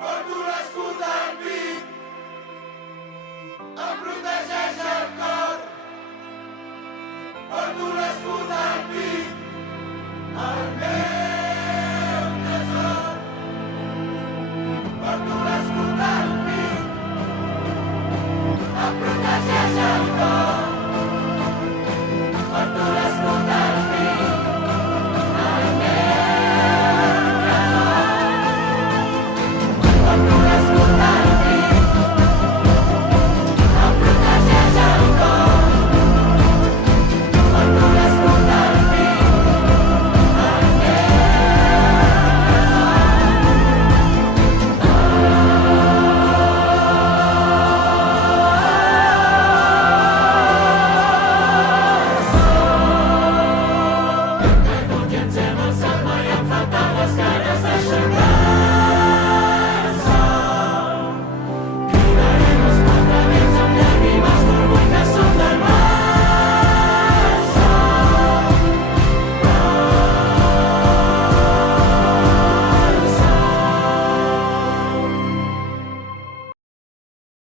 Porto l'escut al pit, em protegeix el cor. Porto l'escut al pit, el meu tresor. Porto l'escut al pit, em protegeix el cor.